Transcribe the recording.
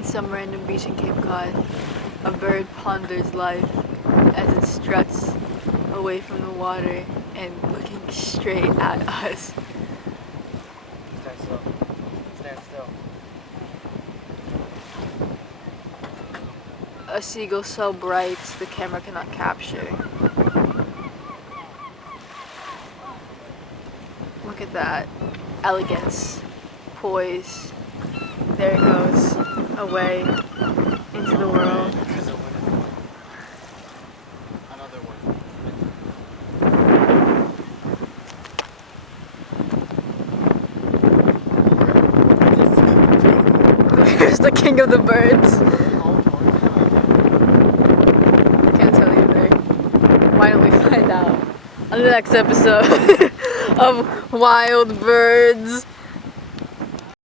On some random beach in Cape Cod, a bird ponders life as it struts away from the water and looking straight at us. Stand still. Stand still. A seagull so bright the camera cannot capture. Look at that. Elegance. Poise. There it goes. Away into the world. There's a winner. Another one. Here's the king of the birds. Can't tell you there. Why don't we find out on the next episode of Wild Birds?